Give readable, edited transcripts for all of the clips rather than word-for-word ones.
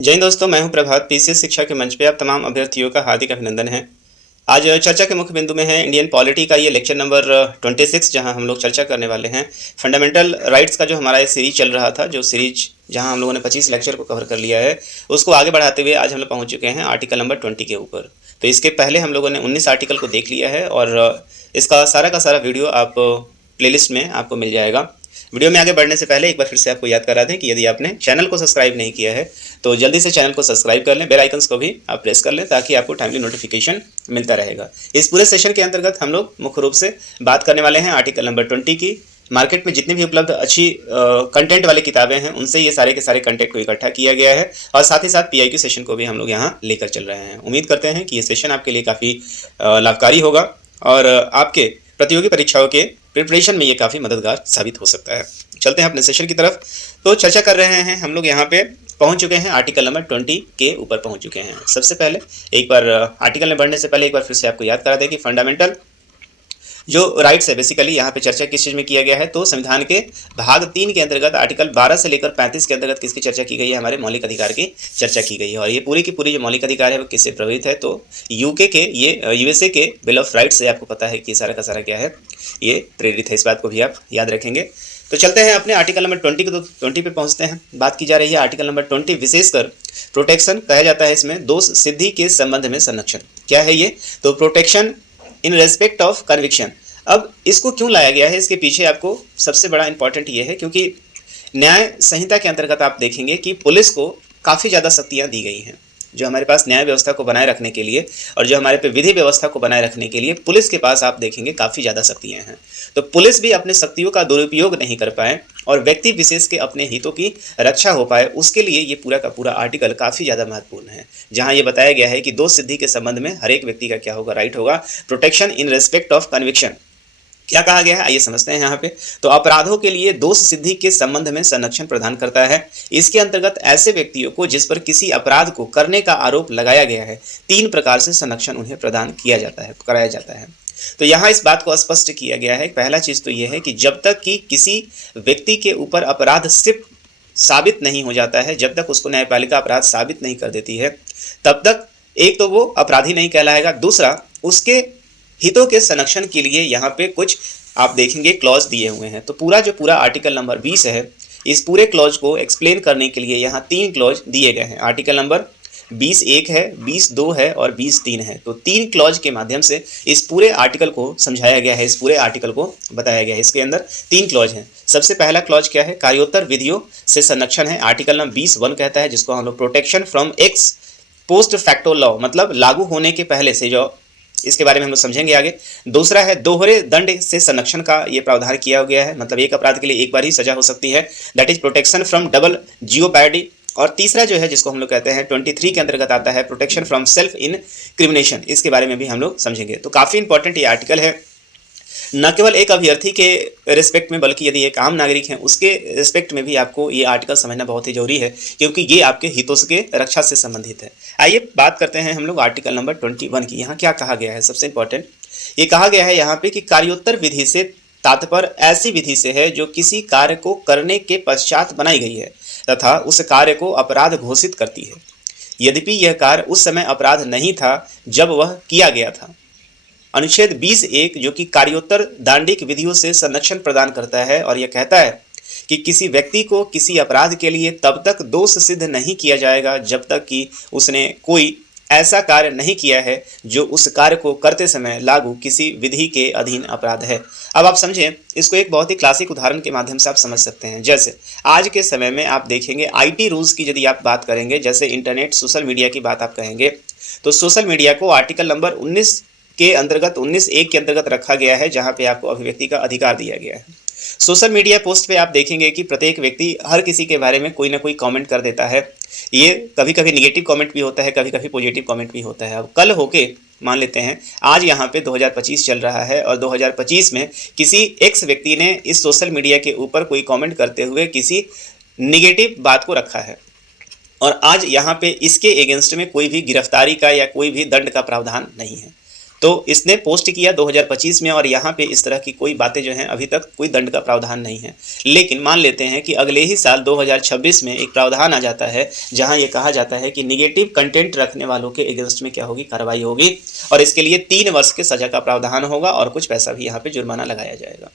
जय हिंद दोस्तों, मैं हूं प्रभात। पीसीएस शिक्षा के मंच पे आप तमाम अभ्यर्थियों का हार्दिक अभिनंदन है। आज चर्चा के मुख्य बिंदु में है इंडियन पॉलिटी का ये लेक्चर नंबर 26, जहां हम लोग चर्चा करने वाले हैं फंडामेंटल राइट्स का। जो हमारा एक सीरीज चल रहा था, जो सीरीज जहां हम लोगों ने 25 लेक्चर को कवर कर लिया है, उसको आगे बढ़ाते हुए आज हम लोग पहुँच चुके हैं आर्टिकल नंबर 20 के ऊपर। तो इसके पहले हम लोगों ने 19 आर्टिकल को देख लिया है और इसका सारा का सारा वीडियो आप प्लेलिस्ट में आपको मिल जाएगा। वीडियो में आगे बढ़ने से पहले एक बार फिर से आपको याद करा दें कि यदि आपने चैनल को सब्सक्राइब नहीं किया है तो जल्दी से चैनल को सब्सक्राइब कर लें, बेल आइकन्स को भी आप प्रेस कर लें ताकि आपको टाइमली नोटिफिकेशन मिलता रहेगा। इस पूरे सेशन के अंतर्गत हम लोग मुख्य रूप से बात करने वाले हैं आर्टिकल नंबर 20 की। मार्केट में जितनी भी उपलब्ध अच्छी कंटेंट वाली किताबें हैं, उनसे ये सारे के सारे कंटेंट को इकट्ठा किया गया है और साथ ही साथ पीआईक्यू सेशन को भी हम लोग यहाँ लेकर चल रहे हैं। उम्मीद करते हैं कि ये सेशन आपके लिए काफ़ी लाभकारी होगा और आपके प्रतियोगी परीक्षाओं के प्रिपरेशन में ये काफ़ी मददगार साबित हो सकता है। चलते हैं अपने सेशन की तरफ। तो चर्चा कर रहे हैं हम लोग, यहाँ पे पहुंच चुके हैं आर्टिकल नंबर 20 के ऊपर पहुंच चुके हैं। सबसे पहले एक बार आर्टिकल में बढ़ने से पहले एक बार फिर से आपको याद करा दें कि फंडामेंटल जो राइट्स है, बेसिकली यहाँ पे चर्चा किस चीज़ में किया गया है, तो संविधान के भाग 3 के अंतर्गत आर्टिकल 12 से लेकर 35 के अंतर्गत किसकी चर्चा की गई है? हमारे मौलिक अधिकार की चर्चा की गई है। और ये पूरी की पूरी जो मौलिक अधिकार है वो किससे प्रभावित है? तो यूके के, ये यूएसए के बिल ऑफ राइट्स से आपको पता है कि सारा का सारा क्या है, ये प्रेरित है। इस बात को भी आप याद रखेंगे। तो चलते हैं अपने आर्टिकल नंबर 20 को, तो 20 पे पहुंचते हैं। बात की जा रही है आर्टिकल नंबर 20, विशेषकर प्रोटेक्शन कहा जाता है इसमें दोष सिद्धि के संबंध में संरक्षण। क्या है ये? तो protection in respect of conviction. अब इसको क्यों लाया गया है, इसके पीछे आपको सबसे बड़ा इंपॉर्टेंट ये है क्योंकि न्याय संहिता के अंतर्गत आप देखेंगे कि पुलिस को काफ़ी ज़्यादा शक्तियाँ दी गई हैं। जो हमारे पास न्याय व्यवस्था को बनाए रखने के लिए और जो हमारे पे विधि व्यवस्था को बनाए रखने के लिए पुलिस के पास आप देखेंगे काफ़ी ज़्यादा शक्तियाँ हैं। तो पुलिस भी अपने शक्तियों का दुरुपयोग नहीं कर पाए और व्यक्ति विशेष के अपने हितों की रक्षा हो पाए, उसके लिए ये पूरा का पूरा आर्टिकल काफ़ी ज़्यादा महत्वपूर्ण है। जहाँ ये बताया गया है कि दोष सिद्धि के संबंध में हर एक व्यक्ति का क्या होगा, राइट होगा। Protection in respect of conviction. क्या कहा गया है, आइए समझते हैं यहाँ पे। तो अपराधों के लिए दोष सिद्धि के संबंध में संरक्षण प्रदान करता है। इसके अंतर्गत ऐसे व्यक्तियों को जिस पर किसी अपराध को करने का आरोप लगाया गया है, 3 प्रकार से संरक्षण उन्हें प्रदान किया जाता है, कराया जाता है। तो यहाँ इस बात को स्पष्ट किया गया है। पहला चीज़ तो ये है कि जब तक कि किसी व्यक्ति के ऊपर अपराध सिर्फ साबित नहीं हो जाता है, जब तक उसको न्यायपालिका अपराध साबित नहीं कर देती है, तब तक एक तो वो अपराधी नहीं कहलाएगा, दूसरा उसके हितों के संरक्षण के लिए यहाँ पे कुछ आप देखेंगे क्लॉज दिए हुए हैं। तो पूरा जो पूरा आर्टिकल नंबर 20 है, इस पूरे क्लॉज को एक्सप्लेन करने के लिए यहाँ 3 क्लॉज दिए गए हैं। आर्टिकल नंबर 20(1) है, 20(2) है और 20(3) है। तो 3 क्लॉज के माध्यम से इस पूरे आर्टिकल को समझाया गया है, इस पूरे आर्टिकल को बताया गया है। इसके अंदर 3 क्लॉज हैं। सबसे पहला क्लॉज क्या है? कार्योत्तर विधियों से संरक्षण है। आर्टिकल नंबर 20(1) कहता है, जिसको हम लोग protection from x post facto law, मतलब लागू होने के पहले से, जो इसके बारे में हम लोग समझेंगे आगे। दूसरा है दोहरे दंड से संरक्षण का ये प्रावधान किया गया है, मतलब एक अपराध के लिए एक बार ही सजा हो सकती है, that is protection from double jeopardy. और तीसरा जो है, जिसको हम लोग कहते हैं 23 के अंतर्गत आता है, प्रोटेक्शन फ्रॉम सेल्फ इनक्रिमिनेशन। इसके बारे में भी हम लोग समझेंगे। तो काफ़ी इंपॉर्टेंट ये आर्टिकल है, न केवल एक अभ्यर्थी के रिस्पेक्ट में, बल्कि यदि एक आम नागरिक हैं उसके रिस्पेक्ट में भी आपको ये आर्टिकल समझना बहुत ही जरूरी है, क्योंकि ये आपके हितों के रक्षा से संबंधित है। आइए बात करते हैं हम लोग आर्टिकल नंबर 21 की। यहाँ क्या कहा गया है? सबसे इंपॉर्टेंट ये कहा गया है यहाँ पे कि कार्योत्तर विधि से तात्पर्य ऐसी विधि से है जो किसी कार्य को करने के पश्चात बनाई गई है तथा उस कार्य को अपराध घोषित करती है, यद्यपि यह कार्य उस समय अपराध नहीं था जब वह किया गया था। अनुच्छेद 20(1) जो कि कार्योत्तर दांडिक विधियों से संरक्षण प्रदान करता है और यह कहता है कि किसी व्यक्ति को किसी अपराध के लिए तब तक दोष सिद्ध नहीं किया जाएगा जब तक कि उसने कोई ऐसा कार्य नहीं किया है जो उस कार्य को करते समय लागू किसी विधि के अधीन अपराध है। अब आप समझें इसको, एक बहुत ही क्लासिक उदाहरण के माध्यम से आप समझ सकते हैं। जैसे आज के समय में आप देखेंगे आईटी रूल्स की यदि आप बात करेंगे, जैसे इंटरनेट सोशल मीडिया की बात आप कहेंगे, तो सोशल मीडिया को आर्टिकल नंबर 19 के अंतर्गत 19(1) के अंतर्गत रखा गया है, जहां पे आपको अभिव्यक्ति का अधिकार दिया गया है। सोशल मीडिया पोस्ट पे आप देखेंगे कि प्रत्येक व्यक्ति हर किसी के बारे में कोई ना कोई कमेंट कर देता है। ये कभी कभी निगेटिव कमेंट भी होता है, कभी कभी पॉजिटिव कमेंट भी होता है। अब कल होके मान लेते हैं आज यहाँ पे 2025 चल रहा है और 2025 में किसी एक्स व्यक्ति ने इस सोशल मीडिया के ऊपर कोई कॉमेंट करते हुए किसी निगेटिव बात को रखा है और आज यहाँ पे इसके अगेंस्ट में कोई भी गिरफ्तारी का या कोई भी दंड का प्रावधान नहीं है। तो इसने पोस्ट किया 2025 में और यहाँ पे इस तरह की कोई बातें जो हैं अभी तक कोई दंड का प्रावधान नहीं है। लेकिन मान लेते हैं कि अगले ही साल 2026 में एक प्रावधान आ जाता है जहाँ ये कहा जाता है कि निगेटिव कंटेंट रखने वालों के अगेंस्ट में क्या होगी, कार्रवाई होगी और इसके लिए 3 वर्ष के सजा का प्रावधान होगा और कुछ पैसा भी यहाँ पे जुर्माना लगाया जाएगा।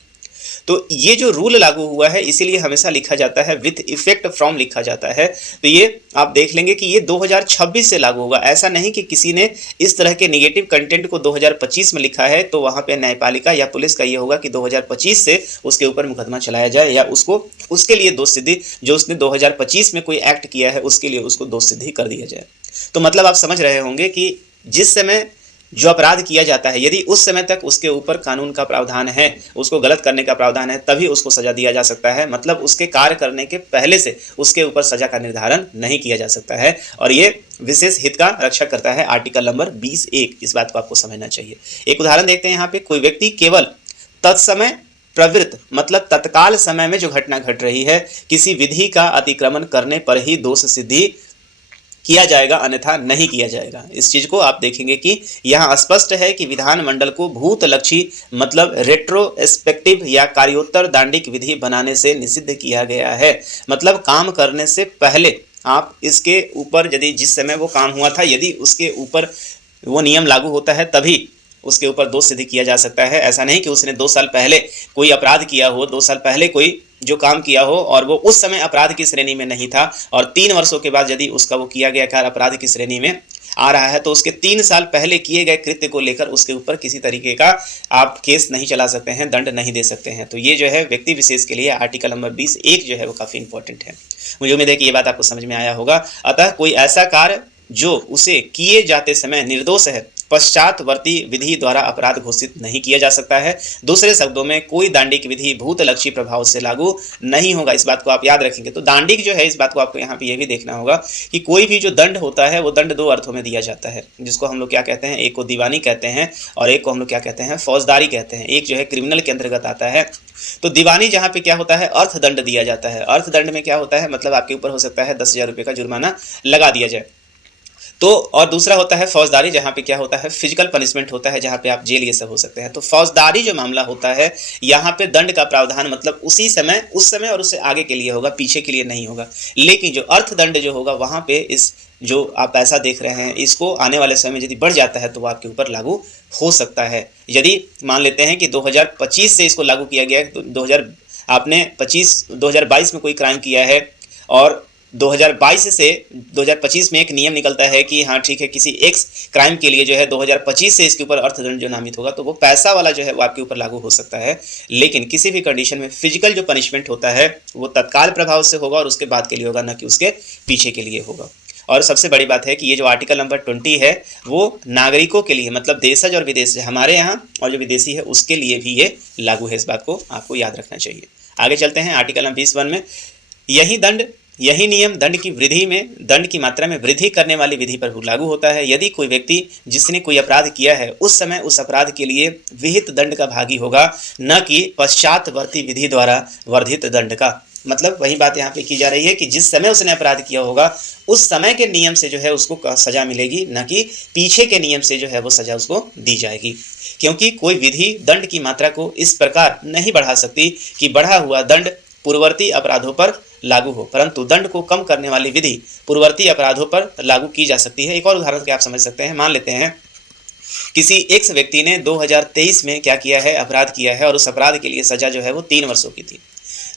तो ये जो रूल लागू हुआ है इसीलिए हमेशा लिखा जाता है विथ इफेक्ट फ्रॉम लिखा जाता है। तो ये आप देख लेंगे कि ये 2026 से लागू होगा। ऐसा नहीं कि किसी ने इस तरह के नेगेटिव कंटेंट को 2025 में लिखा है तो वहाँ पे न्यायपालिका या पुलिस का ये होगा कि 2025 से उसके ऊपर मुकदमा चलाया जाए या उसको उसके लिए दोष सिद्धि, जो उसने 2025 में कोई एक्ट किया है उसके लिए उसको दोष सिद्धि कर दिया जाए। तो मतलब आप समझ रहे होंगे कि जिस समय जो अपराध किया जाता है यदि उस समय तक उसके ऊपर कानून का प्रावधान है, उसको गलत करने का प्रावधान है, तभी उसको सजा दिया जा सकता है। मतलब उसके कार्य करने के पहले से उसके ऊपर सजा का निर्धारण नहीं किया जा सकता है और ये विशेष हित का रक्षा करता है आर्टिकल नंबर 20(1). इस बात को आपको समझना चाहिए। एक उदाहरण देखते हैं यहाँ पे, कोई व्यक्ति केवल तत्समय प्रवृत्त मतलब तत्काल समय में जो घटना घट रही है किसी विधि का अतिक्रमण करने पर ही दोष सिद्धि किया जाएगा, अन्यथा नहीं किया जाएगा। इस चीज को आप देखेंगे कि यहाँ स्पष्ट है कि विधानमंडल को भूतलक्षी मतलब रेट्रोस्पेक्टिव या कार्योत्तर दांडिक विधि बनाने से निषिद्ध किया गया है। मतलब काम करने से पहले आप इसके ऊपर यदि जिस समय वो काम हुआ था यदि उसके ऊपर वो नियम लागू होता है तभी उसके ऊपर दोष सिद्ध किया जा सकता है। ऐसा नहीं कि उसने 2 साल पहले कोई अपराध किया हो, 2 साल पहले कोई जो काम किया हो और वो उस समय अपराध की श्रेणी में नहीं था और 3 वर्षों के बाद यदि उसका वो किया गया कार्य अपराध की श्रेणी में आ रहा है तो उसके 3 साल पहले किए गए कृत्य को लेकर उसके ऊपर किसी तरीके का आप केस नहीं चला सकते हैं, दंड नहीं दे सकते हैं। तो ये जो है व्यक्ति विशेष के लिए आर्टिकल नंबर 20(1) जो है वो काफ़ी इंपॉर्टेंट है। मुझे उम्मीद है कि ये बात आपको समझ में आया होगा। अतः कोई ऐसा कार्य जो उसे किए जाते समय निर्दोष है पश्चातवर्ती विधि द्वारा अपराध घोषित नहीं किया जा सकता है। दूसरे शब्दों में कोई दांडिक विधि भूतलक्षी प्रभाव से लागू नहीं होगा। इस बात को आप याद रखेंगे। तो दांडिक जो है इस बात को आपको यहाँ पे ये भी देखना होगा कि कोई भी जो दंड होता है वो दंड 2 अर्थों में दिया जाता है, जिसको हम लोग क्या कहते हैं, एक को दीवानी कहते हैं और एक को हम लोग क्या कहते हैं, फौजदारी कहते हैं। एक जो है क्रिमिनल के अंतर्गत आता है। तो दीवानी जहाँ पे क्या होता है, अर्थदंड दिया जाता है। अर्थदंड में क्या होता है, मतलब आपके ऊपर हो सकता है 10,000 रुपये का जुर्माना लगा दिया जाए। तो और दूसरा होता है फौजदारी, जहाँ पे क्या होता है, फिजिकल पनिशमेंट होता है, जहाँ पे आप जेल ये सब हो सकते हैं। तो फौजदारी जो मामला होता है यहाँ पे दंड का प्रावधान मतलब उसी समय, उस समय और उससे आगे के लिए होगा, पीछे के लिए नहीं होगा। लेकिन जो अर्थदंड जो होगा वहाँ पे इस जो आप पैसा देख रहे हैं इसको आने वाले समय में यदि बढ़ जाता है तो वो आपके ऊपर लागू हो सकता है। यदि मान लेते हैं कि 2025 से इसको लागू किया गया है, तो आपने 2022 में कोई क्राइम किया है और 2022 से 2025 में एक नियम निकलता है कि हाँ ठीक है, किसी एक्स क्राइम के लिए जो है 2025 से इसके ऊपर अर्थदंड जो नामित होगा तो वो पैसा वाला जो है वो आपके ऊपर लागू हो सकता है। लेकिन किसी भी कंडीशन में फिजिकल जो पनिशमेंट होता है वो तत्काल प्रभाव से होगा और उसके बाद के लिए होगा, न कि उसके पीछे के लिए होगा। और सबसे बड़ी बात है कि ये जो आर्टिकल नंबर 20 है वो नागरिकों के लिए मतलब देशज और विदेश हमारे यहाँ और जो विदेशी है उसके लिए भी ये लागू है। इस बात को आपको याद रखना चाहिए। आगे चलते हैं आर्टिकल नंबर 21 में। यही नियम दंड की वृद्धि में दंड की मात्रा में वृद्धि करने वाली विधि पर लागू होता है। यदि कोई व्यक्ति जिसने कोई अपराध किया है उस समय उस अपराध के लिए विहित दंड का भागी होगा, न कि पश्चातवर्ती विधि द्वारा वर्धित दंड का। मतलब वही बात यहाँ पे की जा रही है कि जिस समय उसने अपराध किया होगा उस समय के नियम से जो है उसको सजा मिलेगी, न कि पीछे के नियम से जो है वो सजा उसको दी जाएगी। क्योंकि कोई विधि दंड की मात्रा को इस प्रकार नहीं बढ़ा सकती कि बढ़ा हुआ दंड पूर्ववर्ती अपराधों पर लागू हो, परंतु दंड को कम करने वाली विधि पूर्ववर्ती अपराधों पर लागू की जा सकती है। एक और उदाहरण के आप समझ सकते हैं। मान लेते हैं किसी एक व्यक्ति ने 2023 में क्या किया है, अपराध किया है और उस अपराध के लिए सजा जो है वो 3 वर्षों की थी।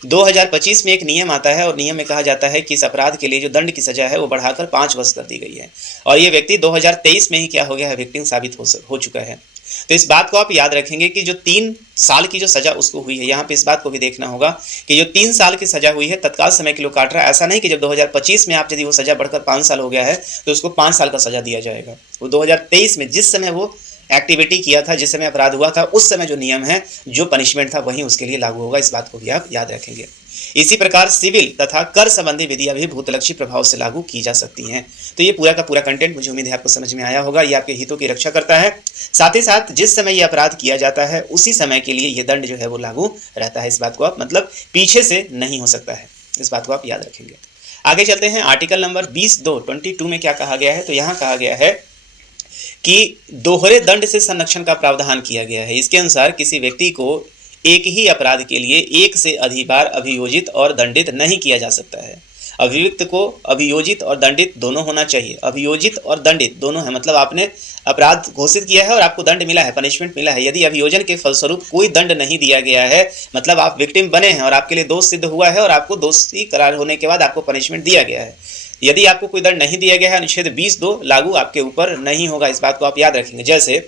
2025 में एक नियम आता है और नियम में कहा जाता है कि इस अपराध के लिए जो दंड की सजा है वो बढ़ाकर 5 वर्ष कर दी गई है और ये व्यक्ति 2023 में ही क्या हो गया है, विक्टिम साबित हो चुका है। तो इस बात को आप याद रखेंगे कि जो 3 साल की जो सजा उसको हुई है, यहाँ पे इस बात को भी देखना होगा कि जो 3 साल की सजा हुई है तत्काल समय के लिए काट रहा है। ऐसा नहीं कि जब 2025 में आप यदि वो सजा बढ़कर 5 साल हो गया है तो उसको 5 साल का सजा दिया जाएगा। वो 2023 में जिस समय वो एक्टिविटी किया था, जिस समय अपराध हुआ था, उस समय जो नियम है, जो पनिशमेंट था वही उसके लिए लागू होगा। इस बात को भी आप याद रखेंगे। इसी प्रकार सिविल तथा कर संबंधी विधियां भी भूतलक्षी प्रभाव से लागू की जा सकती हैं। तो ये पूरा का पूरा कंटेंट मुझे उम्मीद है आपको समझ में आया होगा। ये आपके हितों की रक्षा करता है। साथ ही साथ जिस समय ये अपराध किया जाता है उसी समय के लिए ये दंड जो है वो लागू रहता है। इस बात को आप मतलब पीछे से नहीं हो सकता है। इस बात को आप याद रखेंगे। आगे चलते हैं। आर्टिकल नंबर 22 में क्या कहा गया है, तो यहाँ कहा गया है कि दोहरे दंड से संरक्षण का प्रावधान किया गया है। इसके अनुसार किसी व्यक्ति को एक ही अपराध के लिए एक से अधिक बार अभियोजित और दंडित नहीं किया जा सकता है। अभियुक्त को अभियोजित और दंडित दोनों होना चाहिए। अभियोजित और दंडित दोनों है, मतलब आपने अपराध घोषित किया है और आपको दंड मिला है, पनिशमेंट मिला है। यदि अभियोजन के फलस्वरूप कोई दंड नहीं दिया गया है, मतलब आप विक्टिम बने हैं और आपके लिए दोष सिद्ध हुआ है और आपको दोषी करार होने के बाद आपको पनिशमेंट दिया गया है, यदि आपको कोई दंड नहीं दिया गया है, अनुच्छेद 20(2) लागू आपके ऊपर नहीं होगा। इस बात को आप याद रखेंगे। जैसे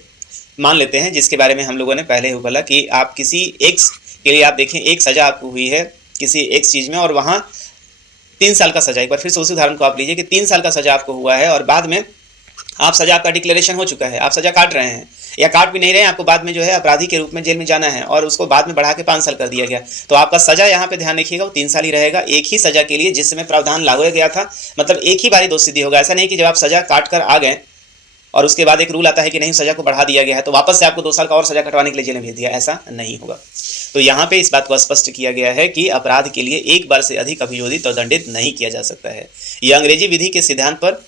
मान लेते हैं, जिसके बारे में हम लोगों ने पहले ही बोला कि आप किसी एक्स के लिए आप देखें, एक सजा आपको हुई है किसी एक्स चीज़ में और वहाँ 3 साल का सजा, एक बार फिर से उसी उदाहरण को आप लीजिए कि 3 साल का सजा आपको हुआ है और बाद में आप सजा, आपका डिक्लेरेशन हो चुका है, आप सजा काट रहे हैं या काट भी नहीं रहे हैं, आपको बाद में जो है अपराधी के रूप में जेल में जाना है और उसको बाद में बढ़ा के 5 साल कर दिया गया, तो आपका सजा यहाँ पे ध्यान रखिएगा वो 3 साल ही रहेगा। एक ही सजा के लिए जिस समय प्रावधान लागू गया था, मतलब एक ही बारी दोष सिद्धि होगा। ऐसा नहीं कि जब आप सजा काट कर आ गए और उसके बाद एक रूल आता है कि नहीं सजा को बढ़ा दिया गया है तो वापस से आपको 2 साल का और सजा कटवाने के लिए जेल में भेज दिया, ऐसा नहीं होगा। तो यहाँ पे इस बात को स्पष्ट किया गया है कि अपराध के लिए एक बार से अधिक अभियोजित और दंडित नहीं किया जा सकता है। यह अंग्रेजी विधि के सिद्धांत पर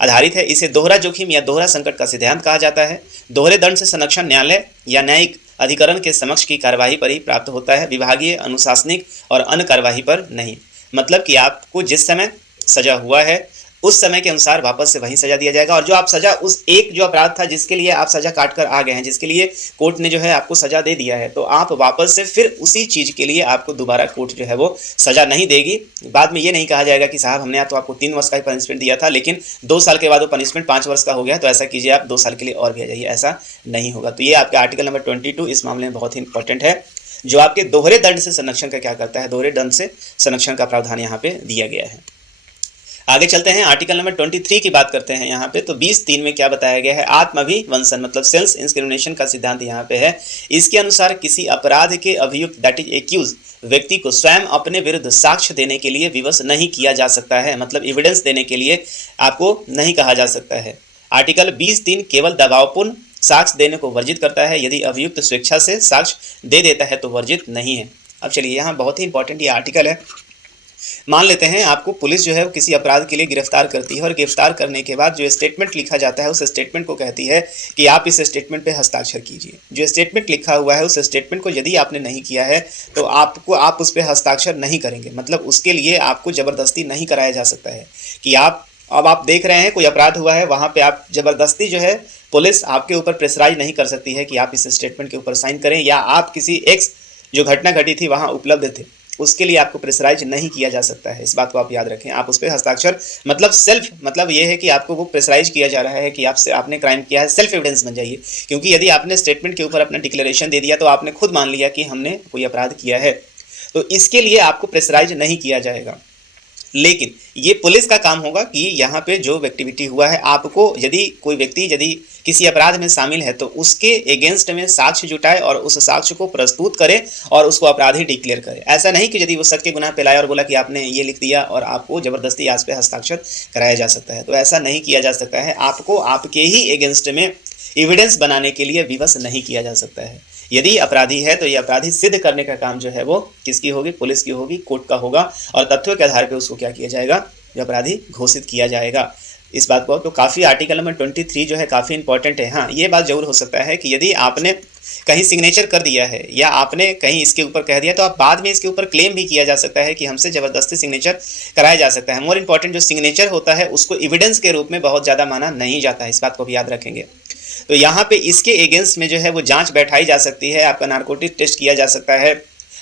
आधारित है। इसे दोहरा जोखिम या दोहरा संकट का सिद्धांत कहा जाता है। दोहरे दंड से संरक्षण न्यायालय या न्यायिक अधिकरण के समक्ष की कार्यवाही पर ही प्राप्त होता है, विभागीय, अनुशासनिक और अन्य कार्यवाही पर नहीं। मतलब कि आपको जिस समय सजा हुआ है उस समय के अनुसार वापस से वही सजा दिया जाएगा और जो आप सजा, उस एक जो अपराध था जिसके लिए आप सजा काट कर आ गए हैं, जिसके लिए कोर्ट ने जो है आपको सजा दे दिया है, तो आप वापस से फिर उसी चीज़ के लिए आपको दोबारा कोर्ट जो है वो सजा नहीं देगी। बाद में ये नहीं कहा जाएगा कि साहब हमने तो आपको 3 वर्ष का ही पनिशमेंट दिया था लेकिन 2 साल के बाद वो पनिशमेंट 5 वर्ष का हो गया, तो ऐसा कीजिए आप 2 साल के लिए और भी आ जाइए, ऐसा नहीं होगा। तो ये आपका आर्टिकल नंबर 22 इस मामले में बहुत ही इंपॉर्टेंट है, जो आपके दोहरे दंड से संरक्षण का क्या करता है, दोहरे दंड से संरक्षण का प्रावधान यहाँ पे दिया गया है। आगे चलते हैं, आर्टिकल नंबर 23 की बात करते हैं यहाँ पे। तो 20(3) में क्या बताया गया है, आत्माभिवंशन मतलब सेल्फ इंक्रिमिनेशन का सिद्धांत यहाँ पे है। इसके अनुसार किसी अपराध के अभियुक्त दैट इज एक्यूज व्यक्ति को स्वयं अपने विरुद्ध साक्ष्य देने के लिए विवश नहीं किया जा सकता है, मतलब एविडेंस देने के लिए आपको नहीं कहा जा सकता है। आर्टिकल 20(3) केवल दबावपूर्ण साक्ष्य देने को वर्जित करता है, यदि अभियुक्त स्वेच्छा से साक्ष्य दे देता है तो वर्जित नहीं है। अब चलिए, यहाँ बहुत ही इंपॉर्टेंट ये आर्टिकल है। मान लेते हैं आपको पुलिस जो है वो किसी अपराध के लिए गिरफ्तार करती है और गिरफ्तार करने के बाद जो स्टेटमेंट लिखा जाता है उस स्टेटमेंट को कहती है कि आप इस स्टेटमेंट पे हस्ताक्षर कीजिए। जो स्टेटमेंट लिखा हुआ है उस स्टेटमेंट को यदि आपने नहीं किया है तो आप उस पर हस्ताक्षर नहीं करेंगे, मतलब उसके लिए आपको ज़बरदस्ती नहीं कराया जा सकता है कि अब आप देख रहे हैं कोई अपराध हुआ है, वहाँ पे आप ज़बरदस्ती जो है पुलिस आपके ऊपर प्रेशराइज नहीं कर सकती है कि आप इस स्टेटमेंट के ऊपर साइन करें, या आप किसी एक्स जो घटना घटी थी वहाँ उपलब्ध थे उसके लिए आपको प्रेशराइज नहीं किया जा सकता है। इस बात को आप याद रखें। आप उस पर हस्ताक्षर मतलब सेल्फ, मतलब ये है कि आपको वो प्रेशराइज किया जा रहा है कि आपने क्राइम किया है, सेल्फ एविडेंस बन जाइए। क्योंकि यदि आपने स्टेटमेंट के ऊपर अपना डिक्लेरेशन दे दिया तो आपने खुद मान लिया कि हमने कोई अपराध किया है, तो इसके लिए आपको प्रेशराइज नहीं किया जाएगा। लेकिन ये पुलिस का काम होगा कि यहाँ पे जो एक्टिविटी हुआ है, आपको यदि कोई व्यक्ति यदि किसी अपराध में शामिल है तो उसके अगेंस्ट में साक्ष्य जुटाए और उस साक्ष्य को प्रस्तुत करे और उसको अपराधी डिक्लेयर करे। ऐसा नहीं कि यदि वो सच के गुनाह पे लाए और बोला कि आपने ये लिख दिया और आपको ज़बरदस्ती आज पे हस्ताक्षर कराया जा सकता है, तो ऐसा नहीं किया जा सकता है। आपको आपके ही अगेंस्ट में एविडेंस बनाने के लिए विवश नहीं किया जा सकता है। यदि अपराधी है तो ये अपराधी सिद्ध करने का काम जो है वो किसकी होगी, पुलिस की होगी, कोर्ट का होगा, और तथ्यों के आधार पर उसको क्या किया जाएगा, जो अपराधी घोषित किया जाएगा। इस बात को तो काफ़ी आर्टिकल नंबर 23 जो है काफ़ी इंपॉर्टेंट है। हाँ, ये बात जरूर हो सकता है कि यदि आपने कहीं सिग्नेचर कर दिया है या आपने कहीं इसके ऊपर कह दिया तो आप बाद में इसके ऊपर क्लेम भी किया जा सकता है कि हमसे ज़बरदस्ती सिग्नेचर कराया जा सकता है। मोर इंपॉर्टेंट जो सिग्नेचर होता है उसको एविडेंस के रूप में बहुत ज़्यादा माना नहीं जाता है, इस बात को भी याद रखेंगे। तो यहाँ पे इसके अगेंस्ट में जो है वो जांच बैठाई जा सकती है, आपका नारकोटिक टेस्ट किया जा सकता है,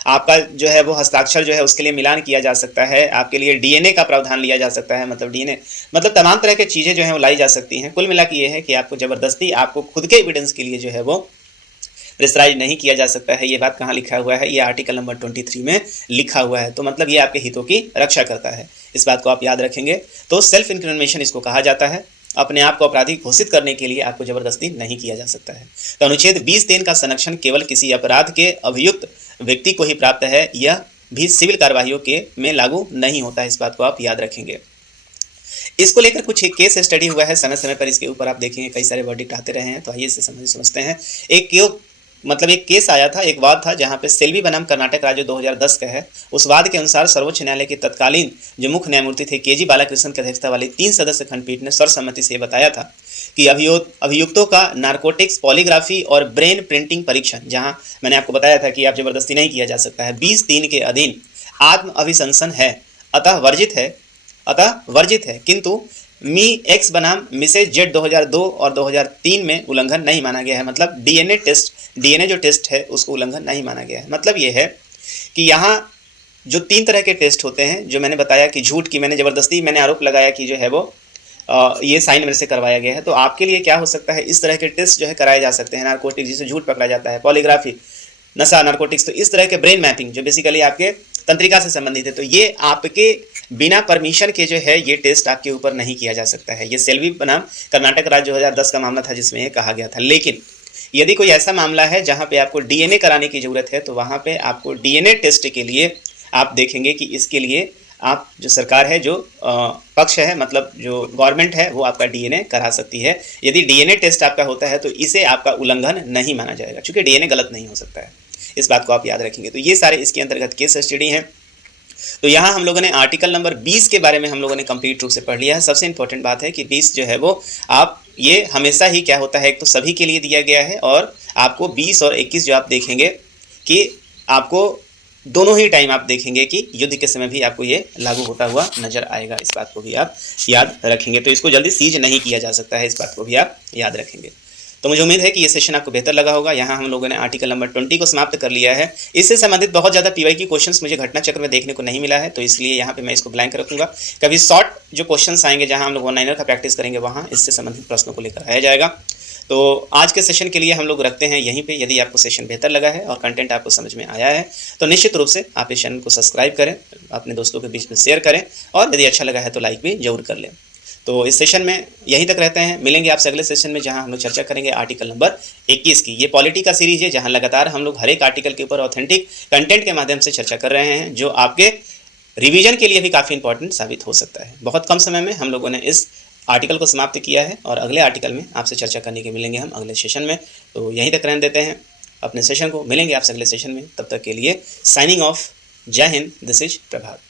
आपका जो है वो हस्ताक्षर जो है उसके लिए मिलान किया जा सकता है, आपके लिए डीएनए का प्रावधान लिया जा सकता है, मतलब डीएनए मतलब तमाम तरह की चीज़ें जो हैं वो लाई जा सकती हैं। कुल मिला के ये है कि आपको ज़बरदस्ती आपको खुद के एविडेंस के लिए जो है वो प्रेशराइज नहीं किया जा सकता है। ये बात कहाँ लिखा हुआ है, ये आर्टिकल नंबर 23 में लिखा हुआ है। तो मतलब ये आपके हितों की रक्षा करता है, इस बात को आप याद रखेंगे। तो सेल्फ इंक्रिमिनेशन इसको कहा जाता है। अपने आप को अपराधी घोषित करने के लिए आपको ज़बरदस्ती नहीं किया जा सकता है। तो अनुच्छेद 20(3) का संरक्षण केवल किसी अपराध के अभियुक्त व्यक्ति को ही प्राप्त है, यह भी सिविल कार्यवाहियों के में लागू नहीं होता है, इस बात को आप याद रखेंगे। इसको लेकर कुछ एक केस स्टडी हुआ है समय समय पर, इसके ऊपर आप देखेंगे कई सारे वर्डिक्ट आते रहे हैं। तो आइए इसे समझते हैं। एक केस आया था, एक वाद था जहां पे सेल्वी बनाम कर्नाटक राज्य 2010 का है। उस वाद के अनुसार सर्वोच्च न्यायालय के तत्कालीन जो मुख्य न्यायमूर्ति थे केजी बालाकृष्णन की अध्यक्षता वाली 3 सदस्य खंडपीठ ने सर्वसम्मति से बताया था कि अभियुक्तों का नारकोटिक्स पॉलीग्राफी और ब्रेन प्रिंटिंग परीक्षण, जहां मैंने आपको बताया था कि आप जबरदस्ती नहीं किया जा सकता है, 20(3) के अधीन आत्म अभिशंसन है, अतः वर्जित है, किंतु मी एक्स बनाम मिसेज जेड 2002 और 2003 में उल्लंघन नहीं माना गया है। मतलब डीएनए जो टेस्ट है उसको उल्लंघन नहीं माना गया है। मतलब ये है कि यहाँ जो 3 तरह के टेस्ट होते हैं, जो मैंने बताया कि झूठ की मैंने आरोप लगाया कि जो है वो ये साइन मेरे से करवाया गया है, तो आपके लिए क्या हो सकता है, इस तरह के टेस्ट जो है कराए जा सकते हैं। नारकोटिक्स जिसे झूठ पकड़ा जाता है, पॉलीग्राफी, नशा, नारकोटिक्स, तो इस तरह के ब्रेन मैपिंग जो बेसिकली आपके तंत्रिका से संबंधित है, तो ये आपके बिना परमिशन के जो है ये टेस्ट आपके ऊपर नहीं किया जा सकता है। ये सेल्वी बनाम कर्नाटक राज्य 2010 का मामला था जिसमें ये कहा गया था। लेकिन यदि कोई ऐसा मामला है जहां पे आपको डीएनए कराने की जरूरत है, तो वहां पे आपको डीएनए टेस्ट के लिए आप देखेंगे कि इसके लिए आप जो सरकार है, जो पक्ष है, मतलब जो गवर्नमेंट है, वो आपका डीएनए करा सकती है। यदि डीएनए टेस्ट आपका होता है तो इसे आपका उल्लंघन नहीं माना जाएगा, क्योंकि डीएनए गलत नहीं हो सकता है। इस बात को आप याद रखेंगे। तो ये सारे इसके अंतर्गत केस स्टडी हैं। तो यहाँ हम लोगों ने आर्टिकल नंबर 20 के बारे में हम लोगों ने कंप्लीट रूप से पढ़ लिया है। सबसे इंपॉर्टेंट बात है कि 20 जो है वो आप ये हमेशा ही क्या होता है, एक तो सभी के लिए दिया गया है, और आपको 20 और 21 जो आप देखेंगे कि आपको दोनों ही टाइम आप देखेंगे कि युद्ध के समय भी आपको ये लागू होता हुआ नजर आएगा। इस बात को भी आप याद रखेंगे। तो इसको जल्दी सीज नहीं किया जा सकता है, इस बात को भी आप याद रखेंगे। तो मुझे उम्मीद है कि ये सेशन आपको बेहतर लगा होगा। यहाँ हम लोगों ने आर्टिकल नंबर 20 को समाप्त कर लिया है। इससे संबंधित बहुत ज़्यादा पीवाई क्वेश्चंस मुझे घटना चक्र में देखने को नहीं मिला है, तो इसलिए यहाँ पे मैं इसको ब्लैंक रखूंगा। कभी शॉर्ट जो क्वेश्चंस आएंगे जहाँ हम लोग 1-लाइनर का प्रैक्टिस करेंगे, वहाँ इससे संबंधित प्रश्नों को लेकर आया जाएगा। तो आज के सेशन के लिए हम लोग रखते हैं यहीं पे। यदि आपको सेशन बेहतर लगा है और कंटेंट आपको समझ में आया है, तो निश्चित रूप से आप इस चैनल को सब्सक्राइब करें, अपने दोस्तों के बीच में शेयर करें, और यदि अच्छा लगा है तो लाइक भी जरूर कर लें। तो इस सेशन में यहीं तक रहते हैं। मिलेंगे आपसे अगले सेशन में, जहां हम लोग चर्चा करेंगे आर्टिकल नंबर 21 की। ये पॉलिटी का सीरीज है, जहां लगातार हम लोग हर एक आर्टिकल के ऊपर ऑथेंटिक कंटेंट के माध्यम से चर्चा कर रहे हैं, जो आपके रिवीजन के लिए भी काफ़ी इंपॉर्टेंट साबित हो सकता है। बहुत कम समय में हम लोगों ने इस आर्टिकल को समाप्त किया है, और अगले आर्टिकल में आपसे चर्चा करने के मिलेंगे हम अगले सेशन में। तो यहीं तक रहने देते हैं अपने सेशन को। मिलेंगे आपसे अगले सेशन में, तब तक के लिए साइनिंग ऑफ। जय हिंद, दिस इज प्रभात।